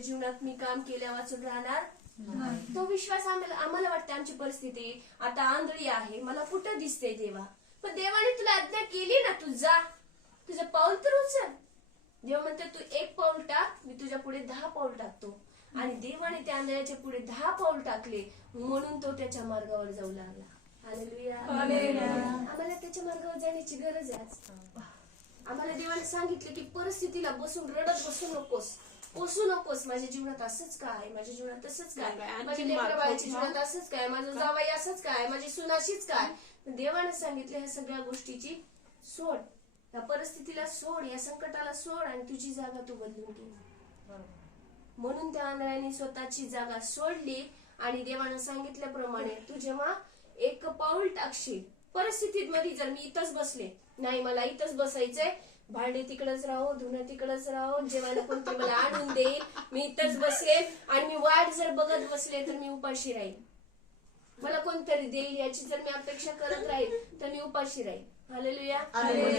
जीवनात मी काम केल्या वाचून राहणार तो विश्वास आम्हाला वाटतं आमची परिस्थिती आता आंधळी आहे, मला कुठं दिसते देवा, पण देवाने तुला आज्ञा केली ना, तू जा, तुझं पाऊल तर उचल. देव म्हणतात तू 1 पाऊल टाक, मी तुझ्या पुढे 10 पाऊल टाकतो. आणि देवाने त्या आंधळ्याच्या पुढे 10 पाऊल टाकले, म्हणून तो त्याच्या मार्गावर जाऊ लागला. हालेलुया. आम्हाला त्याच्या मार्गावर जाण्याची गरज आहे. आम्हाला देवाने सांगितलं की परिस्थितीला बसून रडत बसू नकोस, पोसू नकोस. माझ्या जीवनात असंच काय, माझ्या जीवनात तसंच काय, माझ्या लेकराबाळाच्या जीवनात असंच काय, माझं जावई असंच काय, माझी सून अशीच काय. देवाने सांगितलं ह्या सगळ्या गोष्टीची सोड, या परिस्थितीला सोड, या संकटाला सोड आणि तुझी जागा तू बदलून घे. म्हणून त्या आंधळ्याने स्वतःची जागा सोडली आणि देवाने सांगितल्याप्रमाणे तू जेव्हा 1 पाऊल टाकशील परिस्थितीमध्ये, जर मी इथंच बसले, नाही मला इथंच बसायचंय, भांडे तिकडच राहो, धुणं तिकडच राहो, जेवायला कोणते मला आणून देईल, मी इथंच बसेल आणि मी वाट जर बघत बसले तर मी उपाशी राहील. मला कोणतरी देईल याची जर मी अपेक्षा करत राहील तर मी उपाशी राहील. हालेलुया.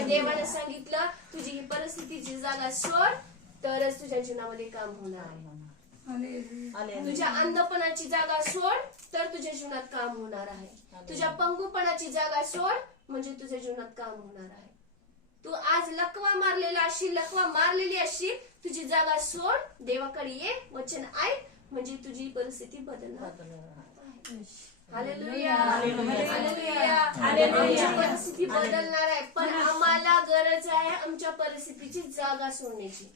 देवाने सांगितलं तुझी ही परिस्थितीची जागा सोड, तरच तुझ्या जीवनामध्ये काम होणार आहे. तुझ्या अंधपणाची जागा सोड, तर तुझ्या जीवनात काम होणार आहे. तुझ्या पंगुपणाची जागा सोड, म्हणजे तुझ्या जीवनात काम होणार आहे. तू आज लकवा मारलेला असशील, लकवा मारलेली असशील, तुझी जागा सोड, देवाकडे ये, वचन ऐक, म्हणजे तुझी परिस्थिती बदलणार. हालेलुया. आमची परिस्थिती बदलणार आहे, पण आम्हाला गरज आहे आमच्या परिस्थितीची जागा सोडण्याची.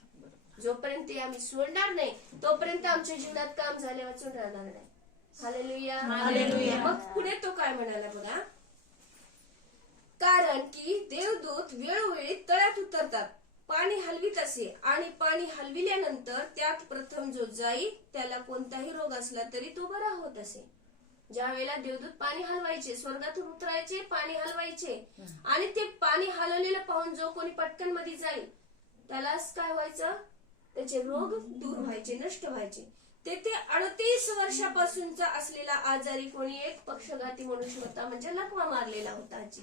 जोपर्यंत ते आम्ही सोडणार नाही तोपर्यंत आमच्या जीवनात काम झाले वाचून राहणार नाही. हालेलुया. मग पुढे तो काय म्हणाला बघा, कारण की देवदूत वेळोवेळी तळ्यात उतरतात, पाणी हलवीत असे, आणि पाणी हलविल्यानंतर त्यात प्रथम जो जाई त्याला कोणताही रोग असला तरी तो बरा होत असे. ज्या वेळेला देवदूत पाणी हलवायचे, स्वर्गातून उतरायचे, पाणी हलवायचे, आणि ते पाणी हलवलेलं पाहून जो कोणी पटकन मध्ये जाईल त्याला काय व्हायचं, त्याचे रोग दूर व्हायचे, नष्ट व्हायचे. तेथे 38 वर्षापासूनचा असलेला आजारी कोणी एक पक्षघाती मनुष्य होता, म्हणजे लकवा मारलेला होता आजी.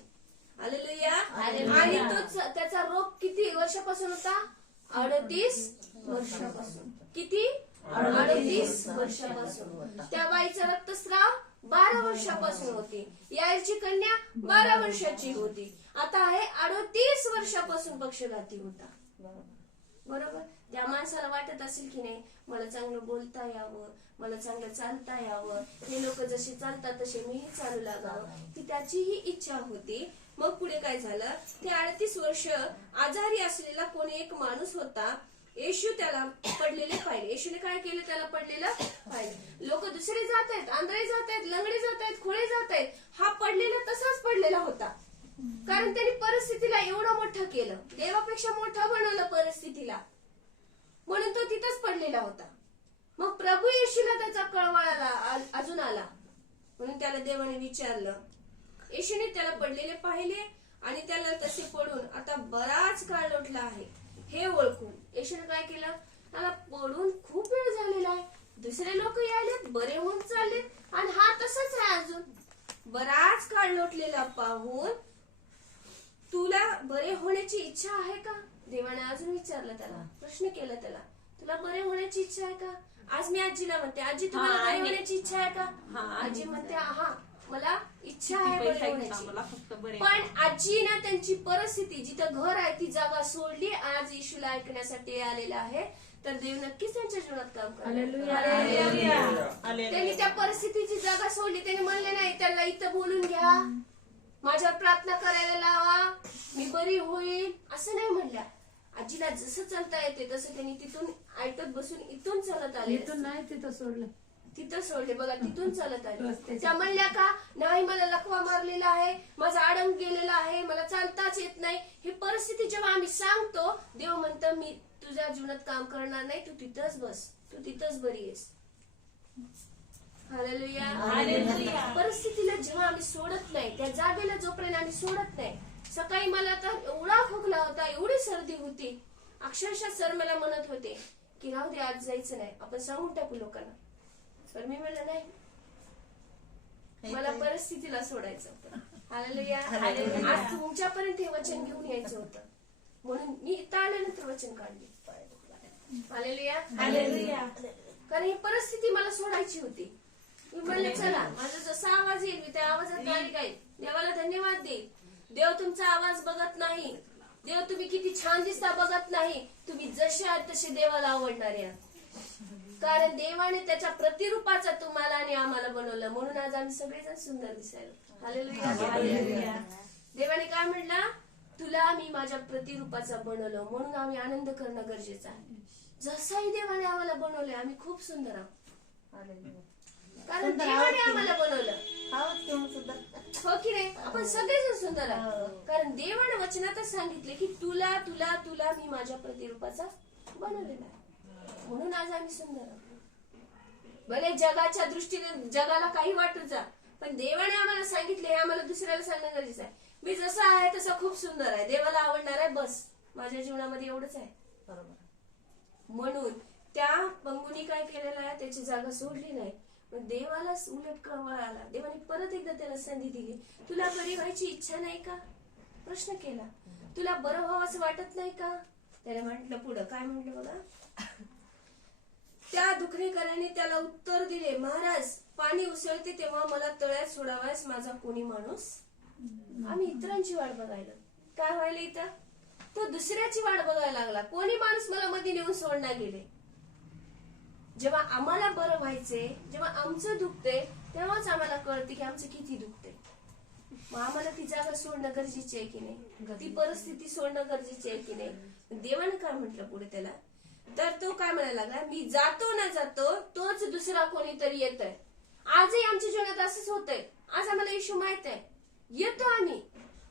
हालेलुया. आणि तो त्याचा रोग किती वर्षापासून होता, 38 वर्षापासून. किती, 38 वर्षापासून. त्या बाईचा रक्तस्राव 12 वर्षापासून होते, याची कन्या 12 वर्षाची होती. आता आहे 38 वर्षापासून पक्षघाती होता. बरोबर. त्या माणसाला वाटत असेल की नाही, मला चांगलं बोलता यावं, मला चांगलं चालता यावं, हे लोक जसे चालतात तसे मीही चालू लागावं, ती त्याचीही इच्छा होती. मग पुढे काय झालं, ते 38 वर्ष आजारी असलेला कोणी एक माणूस होता. येशू त्याला पडलेले पाहिले. येशूने काय केलं, त्याला पडलेलं पाहिले. लोक दुसरे जात आहेत, आंधळे जात आहेत, लंगडे जात आहेत, खोळे जात आहेत, हा पडलेला तसाच पडलेला होता. कारण त्यांनी परिस्थितीला एवढं मोठं केलं, देवापेक्षा मोठं बनवलं परिस्थितीला, म्हणून तो तिथंच पडलेला होता. मग प्रभू येशूला त्याचा कळवळा अजून आला, म्हणून त्याला देवाने विचारलं. येशूने त्याला पडलेले पाहिले आणि त्याला तसे पडून आता बराच काळ लोटला आहे हे ओळखून येशूने काय केलं, त्याला पडून खूप वेळ झालेला आहे, दुसरे लोक यायलेत, बरे होऊन चालले, आणि हा तसाच आहे अजून. बराच काळ लोटलेला पाहून तुला बरे होण्याची इच्छा आहे का, देवाने अजून विचारलं, त्याला प्रश्न केला, त्याला तुला बरे होण्याची इच्छा आहे का. आज मी आजीला म्हणते, आजी तुम्हाला बरे होण्याची इच्छा आहे का. आजी म्हणते हा मला इच्छा आहे बरे होण्याची. पण आजीने त्यांची परिस्थिती, जिथं घर आहे ती जागा सोडली, आज येशूला ऐकण्यासाठी आलेला आहे, तर देव नक्कीच त्यांच्या जीवनात काम करणार. त्यांनी त्या परिस्थितीची जागा सोडली. त्यांनी म्हणले नाही त्याला इथं बोलून घ्या, माझ्यावर प्रार्थना करायला लावा, मी बरी होईल, असं नाही म्हणल्या. आजीला जसं चालता येते तसं त्यांनी तिथून ऐकत बसून इथून चालत आले. इथून नाही, तिथं सोडलं, तिथं सोडले बघा, तिथून चालत आले. त्या म्हणल्या का नाही, मला लकवा मारलेला आहे, माझा आडंग गेलेला आहे, मला चालताच येत नाही. ही परिस्थिती जेव्हा आम्ही सांगतो, देव म्हणतं मी तुझ्या जीवनात काम करणार नाही, तू तिथंच बस, तू तिथंच बरी आहेस. हालेलुया. परिस्थितीला जेव्हा आम्ही सोडत नाही, त्या जागेला जोपर्यंत आम्ही सोडत नाही. सकाळी मला तर एवढा खोकला होता, एवढी सर्दी होती, अक्षरशः सर मला म्हणत होते की राहू दे आज जायचं नाही, आपण सांगून टाकू लोकांना. पण मी म्हणलं नाही, मला परिस्थितीला सोडायचं होतं. हालेलुया. आज तुमच्यापर्यंत हे वचन घेऊन यायचं होतं, म्हणून मी इथं आल्यानंतर वचन काढले. हालेलुया. हालेलुया. कारण ही परिस्थिती मला सोडायची होती. मी म्हणले चला माझा जसा आवाज येईल मी त्या आवाजात गाणी गाईल, देवाला धन्यवाद देईल. देव तुमचा आवाज बघत नाही, देव तुम्ही किती छान दिसता बघत नाही, तुम्ही जसे आहात तसे देवाला आवडणारे आहात. कारण देवाने त्याच्या प्रतिरूपाचा तुम्हाला आणि आम्हाला बनवलं, म्हणून आज आम्ही सगळेजण सुंदर दिसायला. हालेलुया. देवाने काय म्हणला, तुला मी माझ्या प्रतिरूपाचा बनवलं, म्हणून आम्ही आनंद करणं गरजेचं आहे. जसाही देवाने आम्हाला बनवलंय आम्ही खूप सुंदर आहोत, कारण देवाने आम्हाला बनवलं. हो की नाही? आपण सगळेजण सुंदर आहोत, कारण देवाने वचनातच सांगितले की तुला तुला तुला मी माझ्या प्रतिरूपाचा बनवलेला आहे, म्हणून आज आम्ही सुंदर आहोत. भले जगाच्या दृष्टीने जगाला काही वाटू जा, पण देवाने आम्हाला सांगितले हे आम्हाला दुसऱ्याला सांगणं गरजेचं आहे. मी जसा आहे तसा खूप सुंदर आहे, देवाला आवडणार आहे, बस माझ्या जीवनामध्ये एवढंच आहे. म्हणून त्या पंगूनी काय केलेलं आहे, त्याची जागा सोडली नाही, पण देवाला उलट कळवळाला. देवाने परत एकदा त्याला संधी दिली. तुला बरी व्हायची इच्छा नाही का? प्रश्न केला. तुला बरं व्हावं असं वाटत नाही का? त्याने म्हटलं पुढं काय म्हटलं बघा, त्या दुखणेकराने त्याला उत्तर दिले, महाराज पाणी उसळते तेव्हा मला तळ्यात सोडावायस माझा कोणी माणूस. आम्ही इतरांची वाट बघायला, काय व्हायला इथं, तो दुसऱ्याची वाट बघायला लागला. कोणी माणूस मला मध्ये नेऊन सोडणार गेले. जेव्हा आम्हाला बरं व्हायचे, जेव्हा आमचं दुखते, तेव्हाच आम्हाला कळते की आमचं किती दुखते. मग आम्हाला ती जागा सोडणं गरजेची आहे की नाही, ती परिस्थिती सोडणं गरजेची आहे की नाही. देवाने काय म्हटलं पुढे त्याला, तर तो काय म्हणायला लागला, मी जातो ना जातो तोच दुसरा कोणीतरी येतोय. आजही आमच्या जीवनात असंच होतंय. आज आम्हाला येशू माहित आहे, येतो आम्ही,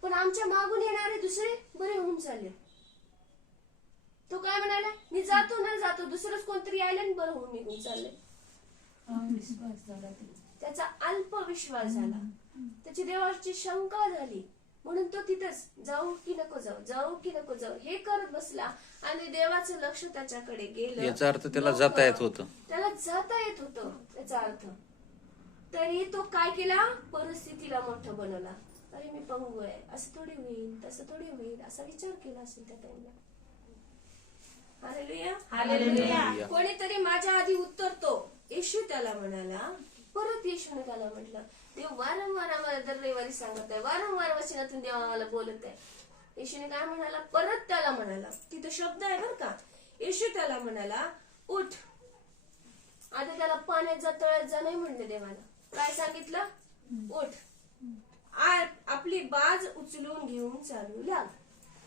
पण आमच्या मागून येणारे दुसरे बरे होऊन चालले. तो काय म्हणाला, मी जातो ना जातो दुसरंच कोणतरी आले आणि बरं होऊन निघून चालले. त्याचा अल्प विश्वास झाला, त्याची देवाची शंका झाली, म्हणून तो तिथंच जाऊ की नको जाऊ, जाऊ की नको जाऊ हे करत बसला. आणि देवाचं लक्ष त्याच्याकडे गेलं. याचा अर्थ त्याला जाता येत होतं, त्याला जाता येत होतं त्याचा अर्थ. तरी तो काय केला, परिस्थितीला मोठं बनवला. अरे मी पंगू आहे, असं थोडी होईल, तसं थोडी होईल, असा विचार केला असेल त्या टाइमला. हालेलुया. कोणीतरी माझ्या आधी उत्तरतो, येशू त्याला म्हणाला. परत येशूने त्याला म्हटलं, देव वारंवार आम्हाला दर रविवारी सांगत आहे, वारंवार वचनातून देव आम्हाला बोलत आहे. येशूने काय म्हणाला, परत त्याला म्हणाला, तिथं शब्द आहे बरं का, येशू त्याला म्हणाला उठ. आता त्याला पाण्यात जा तळ्यात जा नाही म्हणले देवाला, काय सांगितलं, उठ, आपली बाज उचलून घेऊन चालू लाग.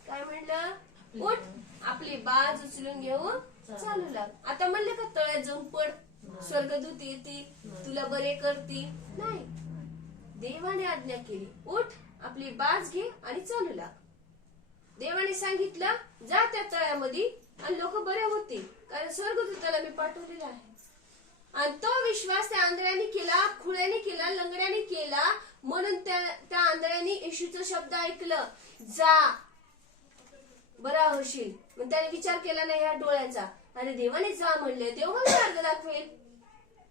काय म्हणलं, उठ, आपली बाज उचलून घेऊन चालू लाग. आता म्हणले का तळ्यात जाऊन पड, स्वर्गदूत येतील तुला बरे करतील, नाही. देवाने आज्ञा केली, उठ, आपली बाज घे आणि चालू लाग. देवाने सांगितलं जा त्या तळ्यामध्ये आणि लोक बरे होतील, कारण स्वर्गदूताला मी पाठवलेला आहे. आणि तो विश्वास त्या आंधळ्याने केला, खुळ्याने केला, लंगड्याने केला, म्हणून त्या आंधळ्याने येशूचा शब्द ऐकलं, जा बरा होशील. मग त्याने विचार केला नाही ह्या डोळ्यांचा, आणि देवाने जा म्हणले, देव मला मार्ग दाखवेल,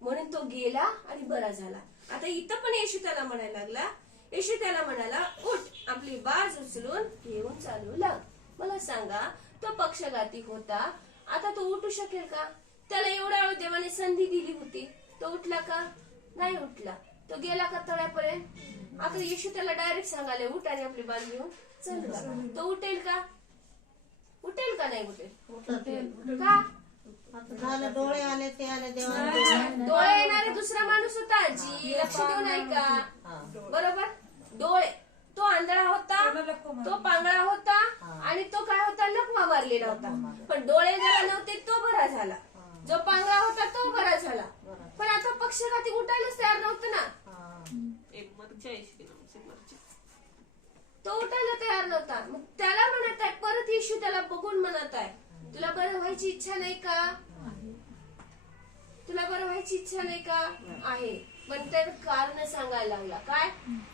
म्हणून तो गेला आणि बरा झाला. आता इथं पण येशू त्याला म्हणायला लागला, येशू त्याला म्हणाला उठ, आपली बाज उचलून घेऊन चालू लाग. मला सांगा, तो पक्षघाती होता, आता तो उठू शकेल का? त्याला एवढा वेळ देवाने संधी दिली होती, तो उठला का? नाही उठला. तो गेला का तळ्यापर्यंत? आता येशू त्याला डायरेक्ट सांगाले उठ आणि आपली बाज घेऊन चालू लाग. तो उठेल का? उठेल का नाही उठेल? का? झालं डोळे आले ते आले, डोळे येणारे दुसरा माणूस होता जी, लक्ष देऊन ऐका बरोबर. डोळे, तो आंधळा होता, तो पांगळा होता, आणि तो काय होता, लकवा मारलेला होता. पण डोळे ज्याला नव्हते तो बरा झाला, जो पांगळा होता तो बरा झाला. पण आता पक्षघाती उठायलाच तयार नव्हतं ना, तो उठायला तयार नव्हता. मग त्याला म्हणत आहे परत येशू त्याला बघून म्हणत आहे, तुला बरं व्हायची इच्छा नाही का? तुला बरं व्हायची इच्छा नाही का? आहे. पण त्याचं कारण सांगायला लागला, काय,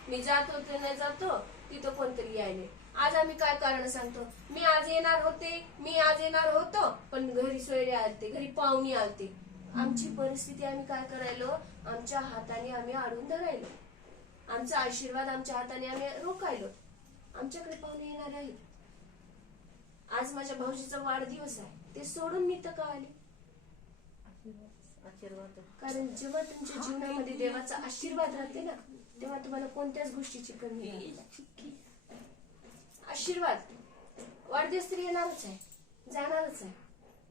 मी जातो ते नाही जातो, तिथं कोणतरी यायले. आज आम्ही काय कारण सांगतो, मी आज येणार होते, मी आज येणार होतो, पण घरी सोयरे आलते, घरी पाहुणी आलते. आमची परिस्थिती आम्ही काय करायलो, आमच्या हाताने आम्ही अडवून धरायलो, आमचा आशीर्वाद आमच्या हाताने आम्ही रोखायलो. आमच्याकडे पाहुणे येणार आहेत. आज माझ्या भाऊजीचा वाढदिवस आहे, ते सोडून मी तर का आले? आशीर्वाद कारण जेव्हा तुमच्या जीवनामध्ये देवाचा आशीर्वाद राहते ना, तेव्हा तुम्हाला कोणत्याच गोष्टीची कमी नाही. आशीर्वाद वाढदिवस तर येणारच आहे, जाणारच आहे,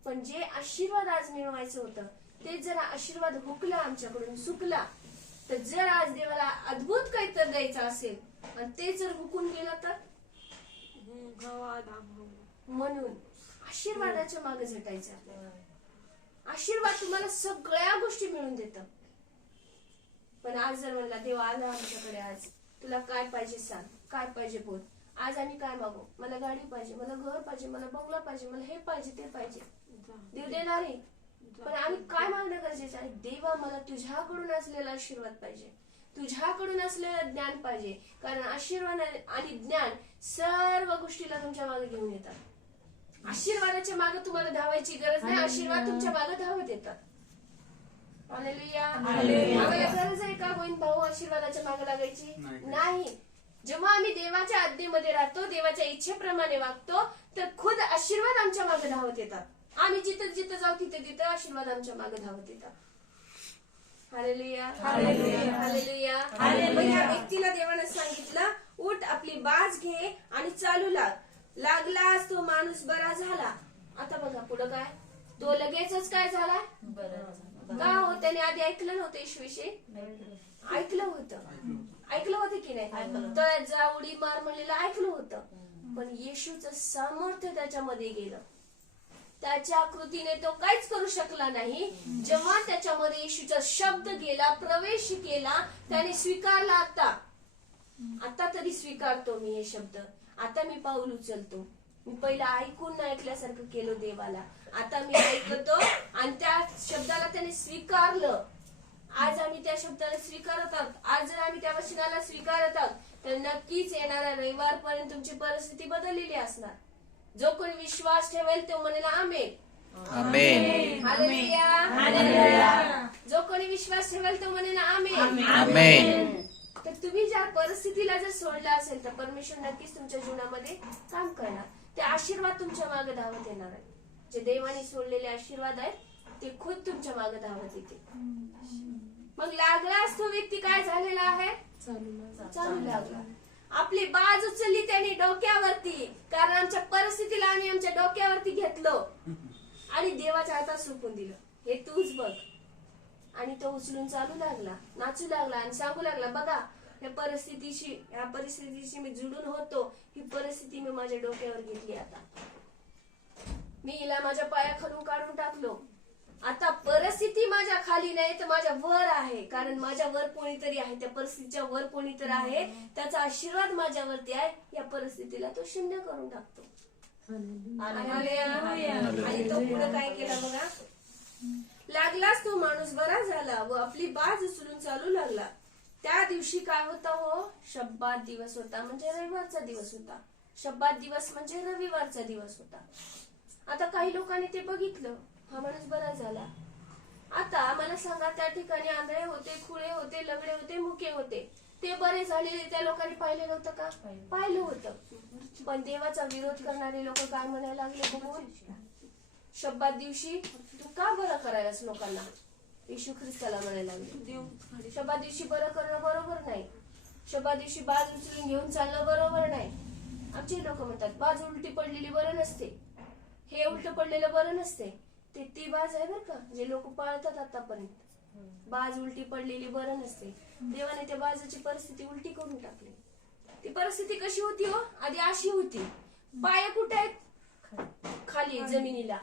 पण जे आशीर्वाद आज मिळवायचं होतं ते जर आशीर्वाद हुकला, आमच्याकडून चुकला, तर जर आज देवाला अद्भुत काहीतरी द्यायचं असेल आणि ते जर हुकून गेलं तर, म्हणून आशीर्वादाच्या मागे झटायचं आपल्याला. आशीर्वाद तुम्हाला सगळ्या गोष्टी मिळून देतं. पण आज जर म्हणला देवा आला आमच्याकडे, आज तुला काय पाहिजे सांग, काय पाहिजे बोल. आज आम्ही काय मागू? मला गाडी पाहिजे, मला घर पाहिजे, मला बंगला पाहिजे, मला हे पाहिजे ते पाहिजे. देव देणार आहे, पण आम्ही काय मागणं गरजेचं आहे? देवा मला तुझ्याकडून असलेला आशीर्वाद पाहिजे, तुझ्याकडून असलेलं ज्ञान पाहिजे. कारण आशीर्वाद आणि ज्ञान सर्व गोष्टीला तुमच्या मागे घेऊन येतात. आशीर्वादाच्या मागे तुम्हाला धावायची गरज नाही, आशीर्वाद तुमच्या मागे धावत येतात. हालेलुया. आम्हाला गरज आहे का गोविंद भाऊ आशीर्वादाच्या मागे लागायची? नाही. जेव्हा आम्ही देवाच्या आज्ञेमध्ये राहतो, देवाच्या इच्छेप्रमाणे वागतो, तर खुद आशीर्वाद आमच्या मागे धावत येतात. आम्ही जिथं जिथं जाऊ तिथे तिथं आशीर्वाद आमच्या मागे धावत येतात. हालेलुया. हालेलुया. मग या व्यक्तीला देवाने सांगितलं, उठ आपली बाज घे आणि चालू लाग. लागलाच तो माणूस बरा झाला. आता बघा पुढं काय, तो लगेचच काय झाला? का हो? त्याने आधी ऐकलं नव्हतं येशूविषयी? ऐकलं होतं की नाही? तळ्यात जा उडी मार म्हणलेलं ऐकलं होतं, पण येशूचं सामर्थ्य त्याच्यामध्ये गेलं. त्याच्या कृतीने तो काहीच करू शकला नाही. जेव्हा त्याच्यामध्ये येशूचा शब्द गेला, प्रवेश केला, त्याने स्वीकारला. आता तरी स्वीकारतो मी हे शब्द, आता मी पाऊल उचलतो. मी पहिला ऐकून न ऐकल्यासारखं केलं देवाला, आता मी ऐकतो आणि त्या शब्दाला त्याने स्वीकारलं. आज आम्ही त्या शब्दाला स्वीकारत आहोत. आज जर आम्ही त्या वचनाला स्वीकारत आहोत, तर नक्कीच येणाऱ्या रविवारपर्यंत तुमची परिस्थिती बदललेली असणार. जो कोणी विश्वास ठेवेल तो म्हणेल आमेन. आमेन. हालेलुया. हालेलुया. जो कोणी विश्वास ठेवेल तो म्हणेल आमेन. आमेन. तर तुम्ही ज्या परिस्थितीला जर सोडलं असेल तर परमेश्वर नक्कीच तुमच्या जीवनामध्ये काम करणार. ते आशीर्वाद तुमच्या मागे धावत येणार आहे. जे देवाने सोडलेले आशीर्वाद आहेत ते खुद तुमच्या मागे धावत येते. मग लागलाच तो व्यक्ती काय झालेला आहे? चालू लागला. आपली बाज उचलली त्याने डोक्यावरती, कारण आमच्या परिस्थितीला आम्ही आमच्या डोक्यावरती घेतलो आणि देवाच्या हातात सोपून दिलं. हे तूच बघ. आणि तो उचलून चालू लागला, नाचू लागला आणि सांगू लागला, बघा या परिस्थितीशी मी जुडून होतो. ही परिस्थिती मी माझ्या डोक्यावर घेतली. आता मी हिला माझ्या पायाखालून काढून टाकलो. आता परिस्थिती माझ्या खाली नाही तर माझ्या वर आहे, कारण माझ्या वर कोणीतरी आहे. त्या परिस्थितीच्या वर कोणीतरी आहे, त्याचा आशीर्वाद माझ्यावरती आहे. या परिस्थितीला तो शून्य करून टाकतो. आणि तो पुढे काय केला बघा. लागलाच तो माणूस बरा झाला व आपली बाज उचलून चालू लागला. त्या दिवशी काय होता हो? शब्बात दिवस होता, म्हणजे रविवारचा दिवस होता. शब्बात दिवस म्हणजे रविवारचा दिवस होता. आता काही लोकांनी ते बघितलं, हा माणूस बरा झाला. आता मला सांगा, त्या ठिकाणी आंधळे होते, खुळे होते, लंगडे होते, मुके होते. ते बरे झालेले त्या लोकांनी पाहिलं नव्हतं का? पाहिलं होतं. पण देवाचा विरोध करणारे लोक काय म्हणायला लागले बघून, शब्बात दिवशी तू का बरं करायलास लोकांना? येशू ख्रिस्ताला म्हणायला लागले, शब्बात दिवशी बरं करणं बरोबर नाही. शब्बात दिवशी बाज उचलून घेऊन चालणं बरोबर नाही. आमचे लोक म्हणतात बाज उलटी पडलेली बरं नसते, हे उलट पडलेलं बरं नसते. ते ती बाज आहे बरं का, जे लोक पाळतात आतापर्यंत. बाज उलटी पडलेली बरं नसते. देवाने त्या बाजाची परिस्थिती उलटी करून टाकली. ती परिस्थिती कशी होती हो? आधी अशी होती, पाय कुठे आहेत? खाली जमिनीला.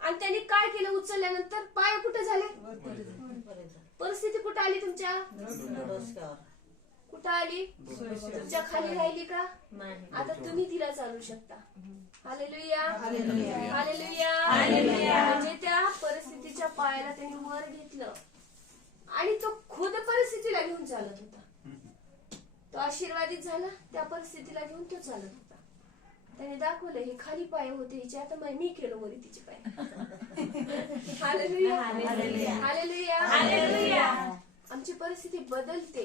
आणि त्यांनी काय केलं? उचलल्यानंतर पाय कुठे झाले? परिस्थिती कुठे आली तुमच्या? कुठं आली? तुमच्या खाली राहिली का? आता तुम्ही तिला चालू शकता. हालेलुया. हालेलुया. म्हणजे त्या परिस्थितीच्या पायाला त्यांनी वर घेतलं आणि तो खुद परिस्थितीला घेऊन चालत होता. तो आशीर्वादित झाला, त्या परिस्थितीला घेऊन तो चालत होता. त्याने दाखवलं हे खाली पाय होते हिचे, आता मी केलं वरी तिचे पाय. हालेलुया. हालेलुया. आमची परिस्थिती बदलते,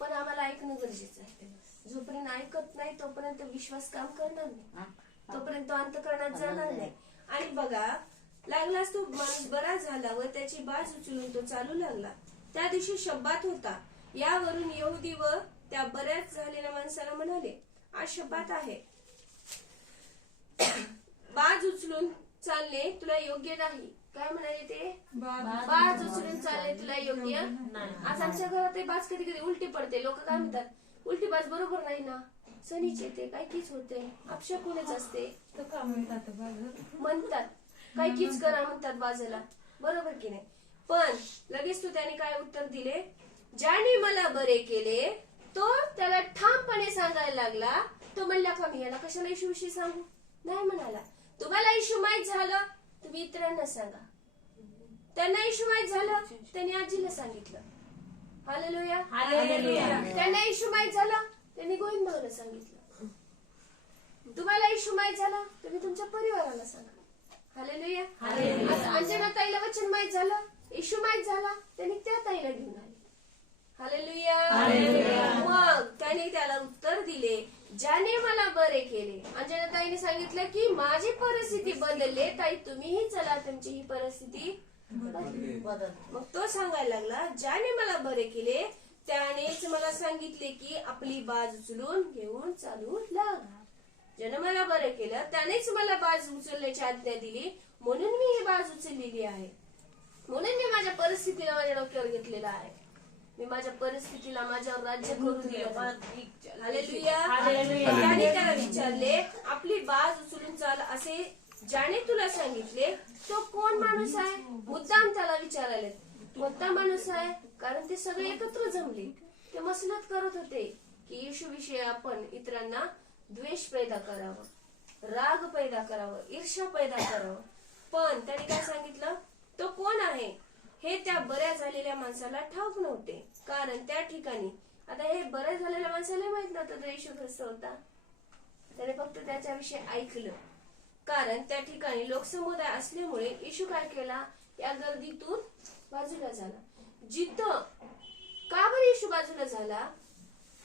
पण आम्हाला ऐकणं गरजेचं आहे. जोपर्यंत ऐकत नाही तोपर्यंत विश्वास काम करणार नाही, तोपर्यंत अंतःकरणात जाणार नाही. आणि बघा लागलाच तो माणूस बरा झाला व त्याची बाज उचलून तो चालू लागला. त्या दिवशी शब्बात होता. यावरून यहुदी व त्या बऱ्याच झालेल्या माणसाला म्हणाले, आज शब्बात आहे, बाज उचलून चालणे तुला योग्य नाही. काय म्हणाले ते? बाज उचलून चालणे तुला योग्य नाही. आज आमच्या घरात ते बाज कधी कधी उलटी पडते. लोक काय म्हणतात, उलटी बाज बरोबर नाही ना, सनीच येते, काय कीच होते, अपशकुनच असते म्हणतात, काय कीच करा म्हणतात बाजाला, बरोबर की नाही. पण लगेच तो त्याने काय उत्तर दिले, ज्याने मला बरे केले तो त्याला ठामपणे सांगायला लागला. तो म्हणला का मी याला कशाला येशूविषयी सांगू? नाही म्हणाला. तुम्हाला येशू माहित झालं, तुम्ही इतरांना सांगा. त्यांना येशू माहित झालं, त्यांनी आजीला सांगितलं. हालेलुया. त्यांना येशू माहित झालं, त्यांनी गोविंद भाऊला सांगितलं. तुम्हाला येशू माहित झालं, तुम्ही तुमच्या परिवाराला सांगा. हालेलुया. अंजना ताईला वचन माहित झालं, येशू माहित झाला, त्यांनी त्या ताईला घेऊन आले. हालेलुया. मग त्याने त्याला उत्तर दिले, ज्याने मला बरे केले. अंजना ताईने सांगितलं की माझी परिस्थिती बदलले, ताई तुम्हीही चला तुमची ही परिस्थिती बदल. मग तो सांगायला लागला, ज्याने मला बरे केले त्यानेच मला सांगितले की आपली बाज उचलून घेऊन चालू लाग. ज्याने मला बरे केलं त्यानेच मला बाज उचलण्याची आज्ञा दिली, म्हणून मी ही बाज उचललेली आहे. म्हणून मी माझ्या परिस्थितीला माझ्या डोक्यावर घेतलेला आहे. मी माझ्या परिस्थितीला माझ्यावर राज्य करून दिलं. हालेलुया. त्याने त्याला विचारले, आपली बाज उचलून चाल असे ज्याने तुला सांगितले तो कोण माणूस आहे? मुद्दाम त्याला विचारायला. कोणता माणूस आहे? कारण ते सगळे एकत्र जमले. ते मसलत करत होते की येशू विषयी आपण इतरांना द्वेष पैदा करावं, राग पैदा करावं, ईर्ष्या पैदा करावं. पण त्याने काय सांगितलं, तो कोण आहे हे त्या बऱ्या झालेल्या माणसाला ठाऊक नव्हते. कारण त्या ठिकाणी आता हे बऱ्या झालेल्या माणसाला माहित नव्हतं तो येशू ख्रिस्त होता. त्याने फक्त त्याच्याविषयी ऐकलं. कारण त्या ठिकाणी लोकसमुदाय असल्यामुळे येशू काय केला, या गर्दीतून बाजूला झाला. जिथं का बरं येशू बाजूला झाला?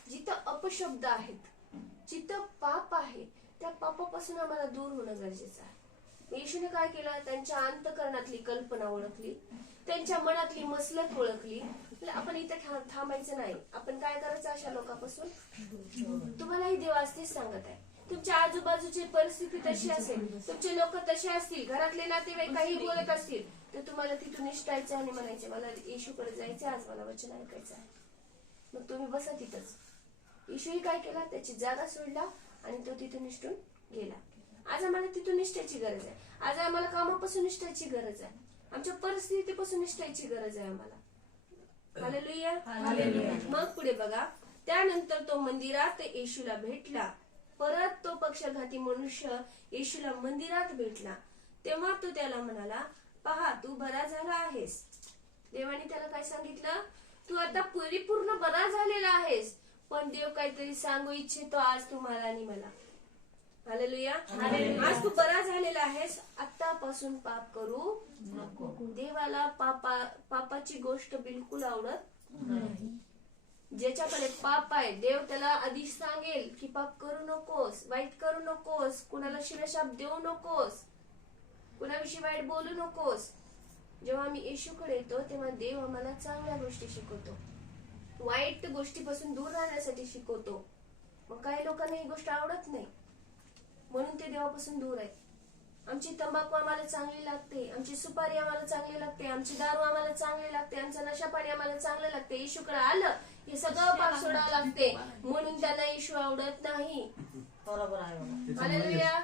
जिथं अपशब्द आहेत, जिथं पाप आहे, त्या पापापासून आम्हाला दूर होणं गरजेचं आहे. येशूने काय केलं, त्यांच्या अंतःकरणातली कल्पना ओळखली, त्यांच्या मनातली मसलत ओळखली. आपण इथं थांबायचं नाही. आपण काय करायचं अशा लोकांपासून? तुम्हालाही देव आज तेच सांगत आहे. तुमच्या आजूबाजूची परिस्थिती तशी असेल, तुमचे लोक तसे असतील, घरातले नातेवाईक काही बोलत असतील, तर तुम्हाला तिथून निष्ठायचं आणि म्हणायचे मला येशूकडे जायचं, आज मला वचन ऐकायचं आहे. मग तुम्ही बसा तिथंच. येशूही काय केला, त्याची जागा सोडला आणि तो तिथून निष्ठून गेला. आज आम्हाला तिथून निष्ठायची गरज आहे. आज आम्हाला कामापासून निष्ठायची गरज आहे. आमच्या परिस्थितीपासून निष्ठायची गरज आहे आम्हाला. हालेलुया. मग पुढे बघा, त्यानंतर तो मंदिरात येशूला भेटला. परत तो पक्षघाती मनुष्य येशूला मंदिरात भेटला. तेव्हा तो त्याला म्हणाला, पहा तू बरा झाला आहेस. देवाने त्याला काय सांगितलं, तू आता परिपूर्ण बरा झालेला आहेस. पण देव काहीतरी सांगू इच्छितो आज तुम्हाला आणि मला. हालेलुया. आज तू बरा झालेला आहेस, आतापासून पाप करू नको. देवाला पापाची गोष्ट बिलकुल आवडत नाही. ज्याच्याकडे पाप आहे देव त्याला आधी सांगेल की पाप करू नकोस, वाईट करू नकोस, कुणाला शिरशाप देऊ नकोस, कुणाविषयी वाईट बोलू नकोस. जेव्हा आम्ही येशूकडे येतो तेव्हा देव आम्हाला चांगल्या गोष्टी शिकवतो, वाईट गोष्टीपासून दूर राहण्यासाठी शिकवतो. मग काही लोकांना ही गोष्ट आवडत नाही म्हणून ते देवापासून दूर आहेत. आमची तंबाखू आम्हाला चांगली लागते, आमची सुपारी आम्हाला चांगली लागते, आमची दारू आम्हाला चांगली लागते, आमचं नशापाणी आम्हाला चांगलं लागते. येशूकडे आलं हे सगळं पाप सोडावं लागते म्हणून त्यांना येशू आवडत नाही. बरोबर आहे. हालेलुया.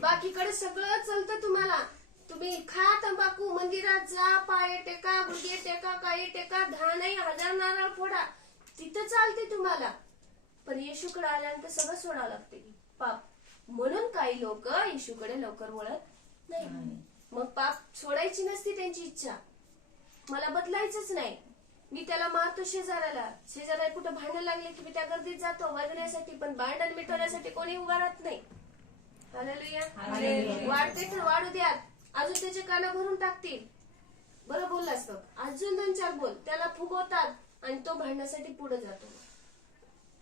बाकीकडे सगळं चालतं तुम्हाला. तुम्ही खा तंबाखू, मंदिरात जा, पाय टेका, गुडघे टेका, काही टेका, 10 नाही 1000 नारळ फोडा, तिथं चालते तुम्हाला. पण येशूकडे आल्यानंतर सगळं सोडावं लागते पाप. म्हणून काही लोक येशूकडे लवकर वळत नाही. मग पाप सोडायची नसती त्यांची इच्छा, मला बदलायचंच नाही. मी त्याला मारतो शेजाऱ्याला कुठं भांडण लागले की मी त्या गर्दीत जातो वागण्यासाठी, पण भांडण मिटवण्यासाठी कोणी उभा राहत नाही. हालेलुया. वाढते तर वाढू द्या, अजून त्याचे कान भरून टाकतील. बरं बोललास बघ, अजून 2-4 बोल, त्याला फुगवतात आणि तो भांडण्यासाठी पुढे जातो.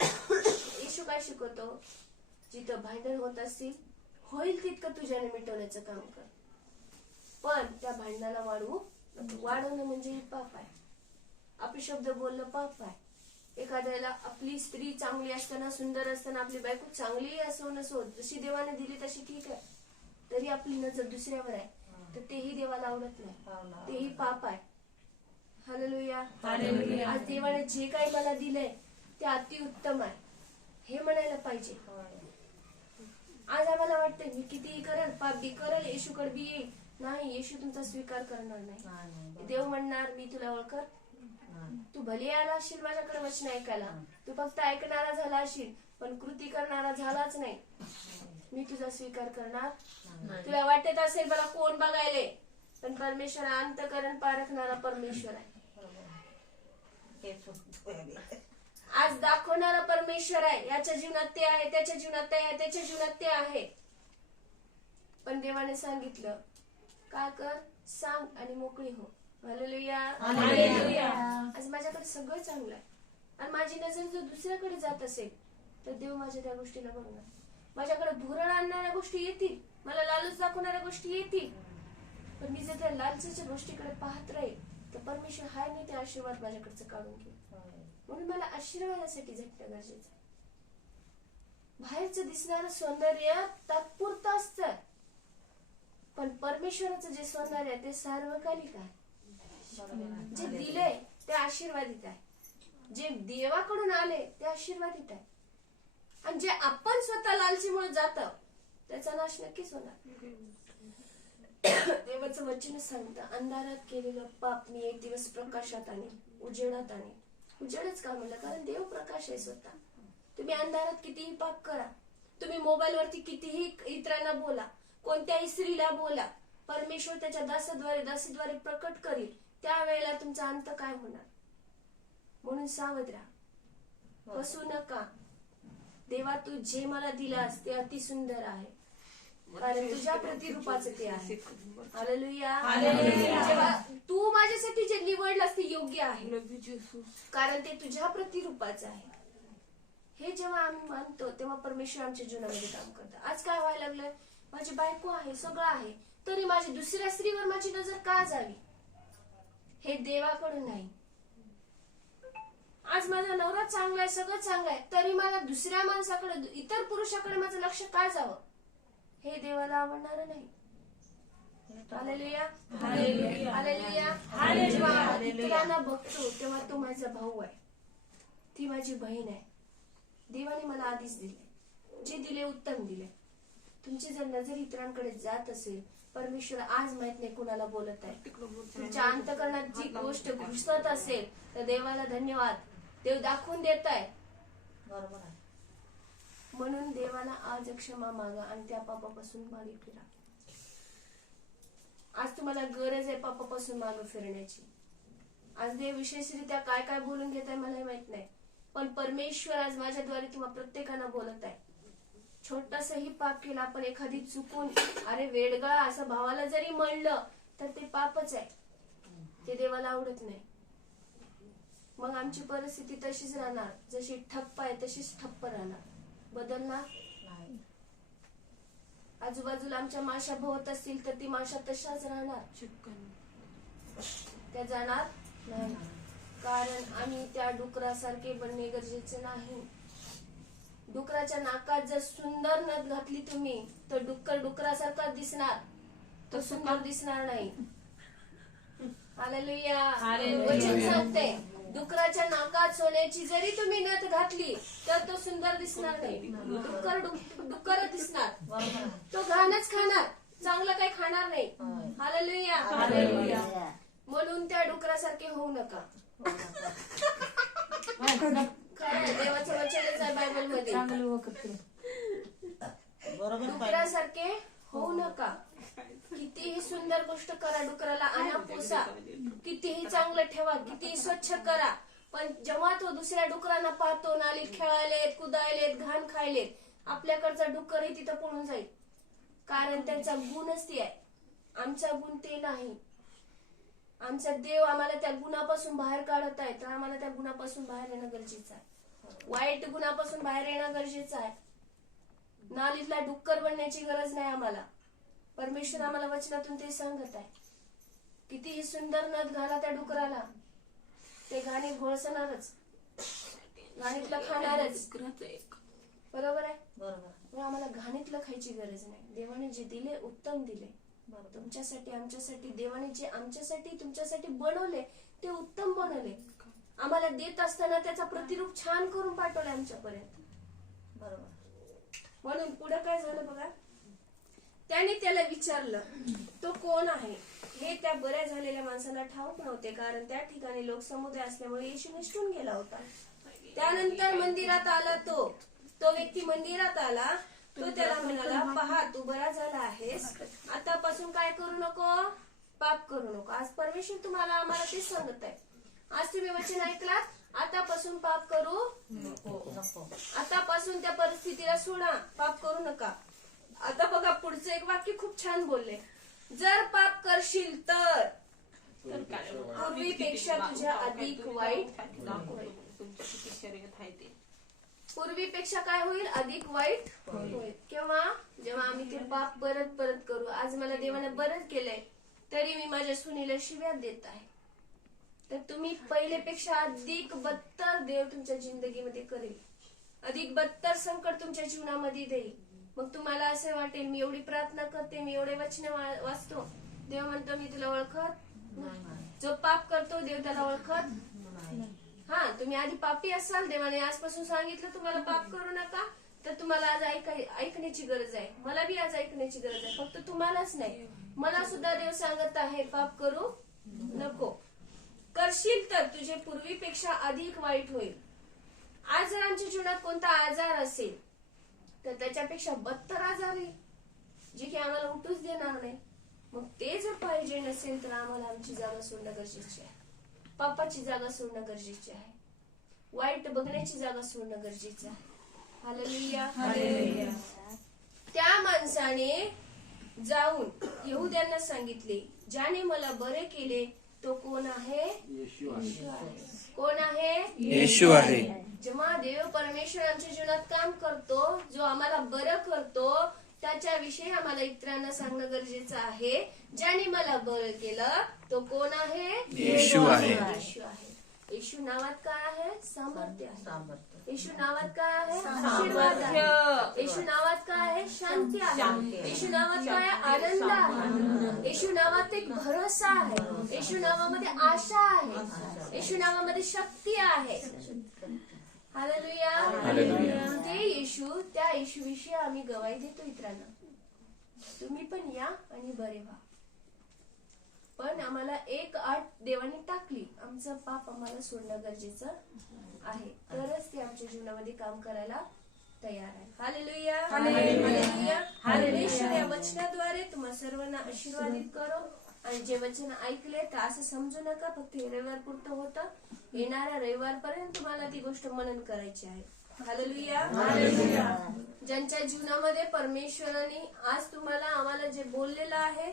येशू काय शिकवतो, जिथं भांडण होत असतील होईल तितकं तुझ्याने मिटवण्याचं काम कर. पण त्या भांडणाला वाढवणं म्हणजे हे पाप आहे. अपशब्द बोलणं पाप आहे. एखाद्याला आपली स्त्री चांगली असताना, सुंदर असताना, आपली बायको चांगली असो नसो, जशी देवाने दिली तशी ठीक आहे, तरी आपली नजर दुसऱ्यावर आहे, तर तेही देवाला आवडत नाही, तेही पाप आहे. हालेलुया. आज देवाने जे काही मला दिलंय ते अतिउत्तम आहे हे म्हणायला पाहिजे. आज आम्हाला वाटतंय मी कितीही करेल, पाप बी करेल, येशूकडे बी येईल. नाही, येशू तुमचा स्वीकार करणार नाही. देव म्हणणार मी तुला ओळखत, तू भले आला असशील माझ्याकडे वचन ऐकायला, तू फक्त ऐकणारा झाला असशील पण कृती करणारा झालाच नाही, मी तुझा स्वीकार करणार. तुला वाटत असेल मला कोण बघायले, पण परमेश्वर अंतःकरण पारखणारा परमेश्वर आहे. आज दाखवणारा परमेश्वर आहे. याच्या जीवनात ते आहे, त्याच्या जीवनात ते आहे, त्याच्या जीवनात ते आहे. पण देवाने सांगितलं काय कर, सांग आणि मोकळी हो. हालेलुया. आज माझ्याकडे सगळं चांगलं आहे आणि माझी नजर जर दुसऱ्याकडे जात असेल तर देव माझ्या त्या गोष्टीला बघणार. माझ्याकडे भुरळ आणणाऱ्या गोष्टी येतील, मला लालच दाखवणाऱ्या गोष्टी येतील, पण मी जर त्या लालचीच्या गोष्टीकडे पाहत राहील तर परमेश्वर हाय नाही ते आशीर्वाद माझ्याकडचं काढून घेईल. म्हणून मला आशीर्वादासाठी झटणं गरजेचं आहे. बाहेरचं दिसणारं सौंदर्य तात्पुरतं असतं, पण परमेश्वराचं जे सौंदर्य आहे ते सार्वकालिक आहे. जे दिले ते आशीर्वादित आहे, जे देवाकडून आले ते आशीर्वादित आहे, आणि जे आपण स्वतः लालचीमुळे जात त्याचा नाश नक्कीच होणार. देवाचं वचन सांगतं, अंधारात केलेलं पाप मी एक दिवस प्रकाशात आणेन, उजेडात आणेन. उजेडच का म्हणलं, कारण देव प्रकाश आहे स्वतः. तुम्ही अंधारात कितीही पाप करा, तुम्ही मोबाईलवरती कितीही इतरांना बोला, कोणत्याही स्त्रीला बोला, परमेश्वर त्याच्या दासीद्वारे प्रकट करील. त्यावेळेला तुमचा अंत काय होणार. म्हणून सावध राहा, फसू नका. देवा तू जे मला दिलास ते अति सुंदर आहे, कारण तुझ्या प्रतिरूपाचं ते आहे. हालेलुया. जेव्हा तू माझ्यासाठी जे निवडलास ते योग्य आहे, कारण ते तुझ्या प्रतिरूपाचं आहे. हे जेव्हा आम्ही मानतो तेव्हा परमेश्वर आमच्या जीवनामध्ये काम करतात. आज काय व्हायला लागलंय, माझी बायको आहे, सगळं आहे, तरी माझी दुसऱ्या स्त्रीवर माझी नजर का जावी. हे देवाकडून नाही. आज माझा नवरा चांगला आहे, सगळं चांगलं आहे, तरी मला दुसऱ्या माणसाकडे, इतर पुरुषाकडे माझं लक्ष का जावं. हे देवाला आवडणार नाही. हालेलुया. हालेलुया. जेव्हा इतरांना बघतो तेव्हा तो माझा भाऊ आहे, ती माझी बहीण आहे. देवाने मला आधीच दिले, जे दिले उत्तम दिले. तुमची जर नजर इतरांकडे जात असेल, परमेश्वर आज माहित नाही कुणाला बोलत आहे, तुमच्या अंतःकरणात जी गोष्ट घुसत असेल तर देवाला धन्यवाद, देव दाखवून देत आहे. बरोबर आहे. म्हणून देवाला आज क्षमा मागा आणि त्या पापापासून मागे फिरा. आज तुम्हाला गरज आहे पापापासून मागे फिरण्याची. आज देव विशेषरित्या काय काय बोलून घेत आहे मला माहित नाही, पण परमेश्वर आज माझ्याद्वारे तुम्हा प्रत्येकाला बोलत आहे. छोटसही पाप केला, पण एखादी चुकून अरे वेडगळा असं भावाला जरी म्हणलं तर ते पापच आहे, ते देवाला आवडत नाही. मग आमची परिस्थिती तशीच राहणार, जशी ठप्प आहे तशीच ठप्प राहणार, बदलणार नाही. आजूबाजूला आमच्या माशा भोवत असतील तर ती माशा तशाच राहणार, त्या जाणार नाही. कारण आम्ही त्या डुकरासारखे बनणे गरजेचे नाही. डुकराच्या नाकात जर सुंदर नथ घातली तुम्ही तर डुकरासारखा दिसणार, तो सुंदर दिसणार नाही. हालेलुया. वचन सांगते, डुकराच्या नाकात सोन्याची जरी तुम्ही नथ घातली तर तो सुंदर दिसणार नाही, डुक्कर दिसणार, तो घाणच खाणार, चांगलं काही खाणार नाही. हालेलुया. म्हणून त्या डुकरासारखे होऊ नका. देवाचं वचनच आहे बायबल मध्ये, डुकरासारखे होऊ नका. कितीही सुंदर गोष्ट करा, डुकराला आणा पोसा, कितीही चांगलं ठेवा, कितीही स्वच्छ करा, पण जेव्हा तो दुसऱ्या डुकरांना पाहतो, नालीत खेळायलेत, कुदायलेत, घाण खायलेत, आपल्याकडचा डुक्करही तिथं पळून जाईल, कारण त्यांचा गुणच ती आहे. आमचा गुण ते नाही. आमचा देव आम्हाला त्या गुणापासून बाहेर काढत आहे, तर आम्हाला त्या गुणापासून बाहेर येणं गरजेचं आहे. वाईट गुणापासून बाहेर येणं गरजेचं आहे. नालीतला डुक्कर बनण्याची गरज नाही आम्हाला. परमेश्वर आम्हाला वचनातून ते सांगत आहे. कितीही सुंदर नथ घाला त्या डुकराला, ते घाणीत घोळसणारच, घाणीतलं खाणारच. बरोबर आहे. बरोबर. पण आम्हाला घाणीतलं खायची गरज नाही. देवाने जे दिले उत्तम दिले. बरोबर. तुमच्यासाठी आमच्यासाठी देवाने जे आमच्यासाठी तुमच्यासाठी बनवले ते उत्तम बनवले. आम्हाला देत असताना त्याचा प्रतिरूप छान करून पाठवले आमच्यापर्यंत. बरोबर. म्हणून पुढे काय झालं बघा. त्याने त्याला विचारलं तो कोण आहे. हे त्या बऱ्या झालेल्या माणसाला ठाऊक नव्हते, कारण त्या ठिकाणी लोकसमुदाय असल्यामुळे येशू निसटून गेला होता. त्यानंतर मंदिरात आला तो व्यक्ती मंदिरात आला. तो त्याला म्हणाला, पहा तू बरा झाला आहेस, आतापासून काय करू नको, पाप करू नको. आज परमेश्वर तुम्हाला आम्हाला तेच सांगत आहे. आज तुम्ही वचन ऐकलात, आतापासून पाप करू नको. आतापासून त्या परिस्थितीला सोडा, पाप करू नका. आता बघा पुढचं एक वाक्य खूप छान बोलले. जर पाप करशील तर पूर्वीपेक्षा तुझ्या अधिक वाईट होईल. पूर्वीपेक्षा काय होईल, अधिक वाईट होईल. केव्हा, जेव्हा आम्ही ते पाप परत परत करू. आज मला देवाने बरं केलंय तरी मी माझ्या सुनीला शिव्या देत आहे, तर तुम्ही पहिलेपेक्षा अधिक बदतर देव तुमच्या जिंदगीमध्ये करेल, अधिक बदतर संकट तुमच्या जीवनामध्ये देईल. मग तुम्हाला असं वाटेल, मी एवढी प्रार्थना करते, मी एवढे वचन वाचतो, देव म्हणतो मी तुला ओळखत नाही. जो पाप करतो देव त्याला ओळखत नाही. हा. तुम्ही आधी पापी असाल, देवाने आजपासून सांगितलं तुम्हाला पाप करू नका, तर तुम्हाला आज ऐकण्याची गरज आहे. मला बी आज ऐकण्याची गरज आहे. फक्त तुम्हालाच नाही, मला सुद्धा देव सांगत आहे पाप करू नको. करशील तर तुझे पूर्वीपेक्षा अधिक वाईट होईल. आज जर आमच्या जीवनात कोणता आजार असेल तर त्याच्यापेक्षा बदतर आजार आहे, जे की आम्हाला उठूच देणार नाही. मग ते जर पाहिजे नसेल तर आम्हाला आमची जागा सोडणं गरजेची आहे. पापाची जागा सोडणं गरजेची आहे. वाईट बघण्याची जागा सोडणं गरजेचं आहे. हालेलुया. हालेलुया. त्या माणसाने जाऊन यहुद्यांना सांगितले, ज्याने मला बरे केले तो कोण आहे, येशू आहे. कोण आहे, येशू आहे. जेव्हा देव परमेश्वर आमच्या जीवनात काम करतो, जो आम्हाला बरं करतो, त्याच्याविषयी आम्हाला इतरांना सांगणं गरजेचं आहे. ज्याने मला बरं केलं तो कोण आहे, येशू आहे. येशू आहे. येशू नावात काय आहे, सामर्थ्य आहे. सामर्थ्य. येशू नावात काय आहे, आशीर्वाद आहे. येशू नावात काय आहे, शांती आहे. येशू नावात काय आहे, आनंद आहे. येशू नावात एक भरोसा आहे. येशू नावामध्ये आशा आहे. येशू नावामध्ये शक्ती आहे. हालेलुया. हालेलुया. ते येशू, त्या येशूविषयी आम्ही गवाही देतो इतरांना. तुम्ही पण या आणि बरे व्हा. पण आम्हाला एक अट देवाने टाकली, आमचं पाप आम्हाला सोडणं गरजेचं आहे, तरच ते आमच्या जीवनामध्ये काम करायला तयार आहे. हालेलुया. हालेलुया. परमेश्वर या वचनाद्वारे तुम्हा सर्वांना आशीर्वादित करो. आणि जे वचन ऐकले तर असं समजू नका फक्त हे रविवार पुरतं होतं. येणाऱ्या रविवारपर्यंत तुम्हाला ती गोष्ट मनन करायची आहे. हालेलुया. हालेलुया. ज्यांच्या जीवनामध्ये परमेश्वराने आज तुम्हाला आम्हाला जे बोललेलं आहे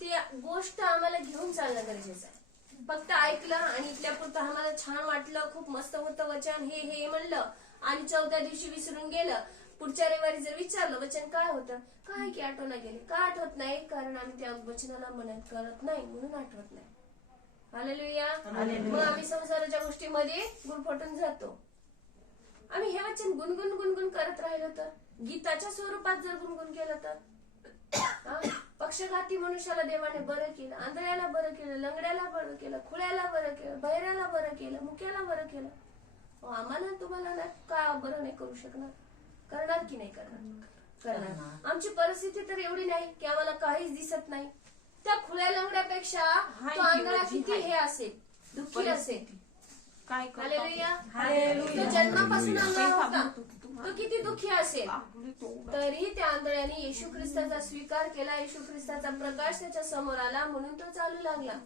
ती गोष्ट आम्हाला घेऊन चालणं गरजेचं आहे. फक्त ऐकलं आणि इथल्या पुरतं आम्हाला छान वाटलं, खूप मस्त होतं वचन, हे म्हणलं आणि 14 दिवशी विसरून गेलं. पुढच्या रविवारी जर विचारलं वचन काय होतं, काय की आठवण गेले. का आठवत नाही, कारण आम्ही त्या वचनाला मनन करत नाही म्हणून आठवत नाही. हालेलुया. मग आम्ही संसाराच्या गोष्टीमध्ये गुरफटून जातो. आम्ही हे वचन गुणगुण करत राहिलो तर, गीताच्या स्वरूपात जर गुणगुण केलं तर, पक्षघाती मनुष्याला देवाने बरं केलं, आंधळ्याला बरं केलं, लंगड्याला बरं केलं, खुळ्याला बरं केलं, बहिऱ्याला बरं केलं, मुक्याला बरं केलं. आम्हाला तुम्हाला ना का बरं नाही करू शकणार, करणार की नाही करणार. आमची परिस्थिती तर एवढी नाही की आम्हाला काहीच दिसत नाही. त्या खुल्या लंगड्यापेक्षा तो आंधळा किती हे असेल, दुःखी असेल. हालेलुया. तो जन्मापासून आंधळा होता, तो किती दुःखी असेल, तरी त्या आंधळ्याने येशू ख्रिस्ताचा स्वीकार केला. येशू ख्रिस्ताचा प्रकाश त्याच्या समोर आला म्हणून तो चालू लागला.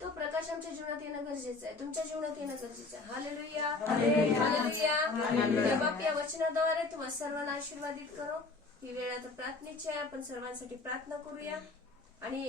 तो प्रकाश आमच्या जीवनात येणं गरजेचं आहे, तुमच्या जीवनात येणं गरजेचं आहे. हालेलुया. हालेलुया. बाप या वचनाद्वारे तुम्हा सर्वांना आशीर्वादित करो. ही वेळ आता प्रार्थनेची आहे, आपण सर्वांसाठी प्रार्थना करूया आणि